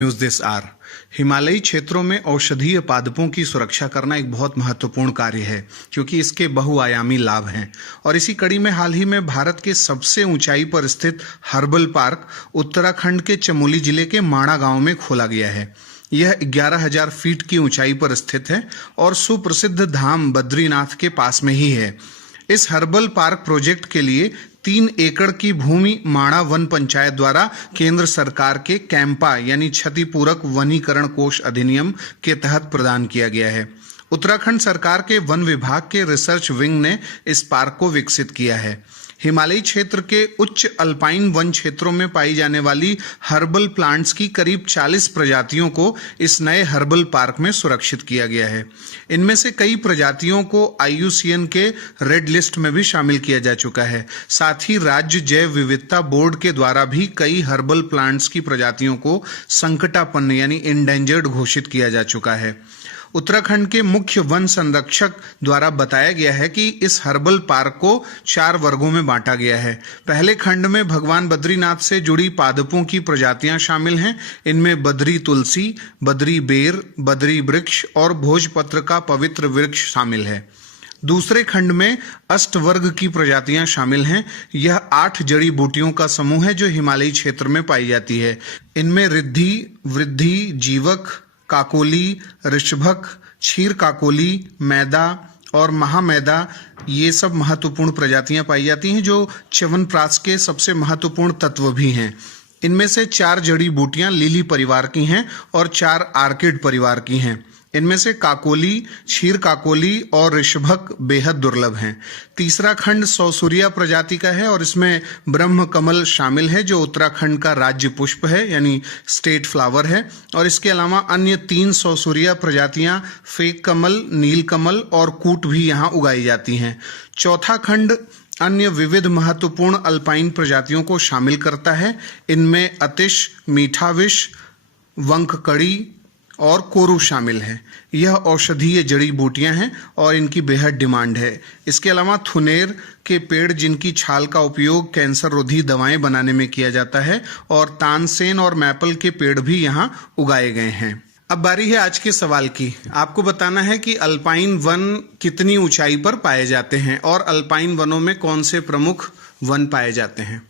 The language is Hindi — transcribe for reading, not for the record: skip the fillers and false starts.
News this are. हिमालयी क्षेत्रों में औषधीय पादपों की सुरक्षा करना एक बहुत महत्वपूर्ण कार्य है क्योंकि इसके बहुआयामी लाभ हैं। और इसी कड़ी में हाल ही में भारत के सबसे ऊंचाई पर स्थित हर्बल पार्क उत्तराखंड के चमोली जिले के माणा गांव में खोला गया है। यह 11,000 फीट की ऊंचाई पर स्थित है और सुप्रसिद्ध धाम बद्रीनाथ के पास में ही है। इस हर्बल पार्क प्रोजेक्ट के लिए 3 एकड़ की भूमि माणा वन पंचायत द्वारा केंद्र सरकार के कैंपा यानी क्षतिपूरक वनीकरण कोष अधिनियम के तहत प्रदान किया गया है। उत्तराखंड सरकार के वन विभाग के रिसर्च विंग ने इस पार्क को विकसित किया है। हिमालयी क्षेत्र के उच्च अल्पाइन वन क्षेत्रों में पाई जाने वाली हर्बल प्लांट्स की करीब 40 प्रजातियों को इस नए हर्बल पार्क में सुरक्षित किया गया है। इनमें से कई प्रजातियों को IUCN के रेड लिस्ट में भी शामिल किया जा चुका है। साथ ही राज्य जैव विविधता बोर्ड के द्वारा भी कई हर्बल प्लांट्स की प्रजातियों को संकटापन्न यानी इंडेंजर्ड घोषित किया जा चुका है। उत्तराखंड के मुख्य वन संरक्षक द्वारा बताया गया है कि इस हर्बल पार्क को 4 वर्गों में बांटा गया है। पहले खंड में भगवान बद्रीनाथ से जुड़ी पादपों की प्रजातियां शामिल हैं। इनमें बद्री तुलसी, बद्री बेर, बद्री वृक्ष और भोजपत्र का पवित्र वृक्ष शामिल है। दूसरे खंड में अष्टवर्ग की प्रजातियां शामिल हैं। यह 8 जड़ी बूटियों का समूह है जो हिमालयी क्षेत्र में पाई जाती है। इनमें रिद्धि, वृद्धि, जीवक, काकोली, ऋषभक, क्षीर काकोली, मैदा और महामैदा ये सब महत्वपूर्ण प्रजातियां पाई जाती हैं जो च्यवनप्राश के सबसे महत्वपूर्ण तत्व भी हैं। इनमें से 4 जड़ी बूटियां लिली परिवार की हैं और 4 आर्किड परिवार की हैं। इनमें से काकोली, क्षीर काकोली और ऋषभक बेहद दुर्लभ हैं। तीसरा खंड सौसूरिया प्रजाति का है और इसमें ब्रह्म कमल शामिल है जो उत्तराखंड का राज्य पुष्प है यानी स्टेट फ्लावर है। और इसके अलावा अन्य 3 सौसूरिया प्रजातियां फेक कमल, नील कमल और कूट भी यहाँ उगाई जाती हैं। चौथा खंड अन्य विविध महत्वपूर्ण अल्पाइन प्रजातियों को शामिल करता है। इनमें अतिश, मीठा विष, वंककड़ी और कोरू शामिल है। यह औषधीय जड़ी बूटियां हैं और इनकी बेहद डिमांड है। इसके अलावा थुनेर के पेड़ जिनकी छाल का उपयोग कैंसर रोधी दवाएं बनाने में किया जाता है और तानसेन और मैपल के पेड़ भी यहाँ उगाए गए हैं। अब बारी है आज के सवाल की। आपको बताना है कि अल्पाइन वन कितनी ऊंचाई पर पाए जाते हैं और अल्पाइन वनों में कौन से प्रमुख वन पाए जाते हैं।